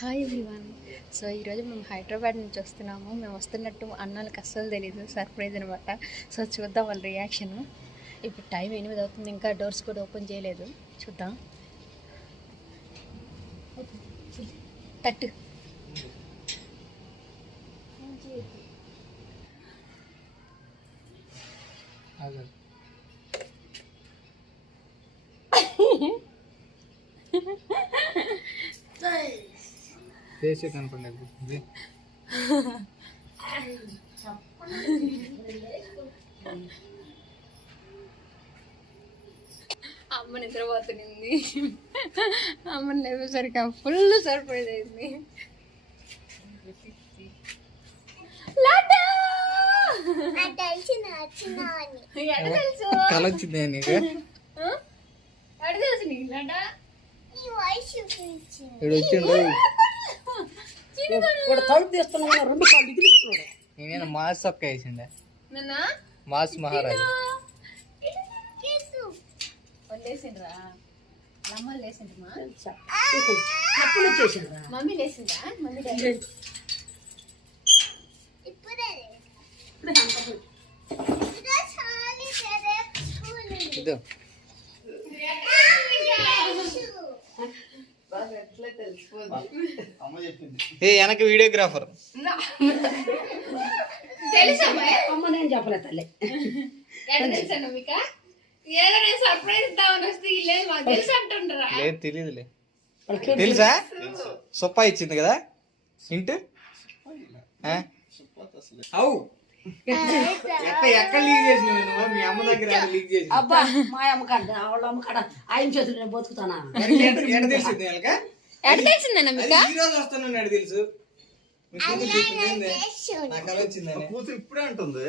Hi everyone. So ఈరోజు మేము హైదరాబాద్ నుంచి వస్తున్నాము. మేము వస్తున్నట్టు అన్నాళ్ళకి అస్సలు తెలీదు, సర్ప్రైజ్ అనమాట. సో చూద్దాం వాళ్ళ రియాక్షన్. ఇప్పుడు టైం 8 అవుతుంది, ఇంకా డోర్స్ కూడా ఓపెన్ చేయలేదు. చూద్దాం. తట్టు ఫేస్ కనపడలేదు. అమ్మ నిద్రపోతుంది. అమ్మని లేవేసరికి ఫుల్ సర్ప్రైజ్ అయింది. కలొచ్చింది నీకు? నేను మాస్ ఒక్క వేసిండే, మాస్ మహారాజు. లేసిండ్రా నమ్మలు లేసిండ్రమా? మమ్మీ లేసిండ్రా? మమ్మీ వెనక వీడియోగ్రాఫర్ అమ్మ నేను చెప్పలే తల్లి. లేదు తెలియదులే. తెలుసా? సొప్ప ఇచ్చింది కదా ఇంటి. అవు ఎక్కడ లీక్ చేసిన మీ అమ్మ దగ్గర లీక్ చేసి? అబ్బా మా అమ్మ కాడ వాళ్ళ అమ్మ కాడ ఆయన చేతులు నేను బతుకుతానా? తెలిసింది తెలిసిందన్న మీకు? ఈ రోజు వస్తాను తెలుసు. నాకు వచ్చిందని కూతురు ఇప్పుడే అంటుంది.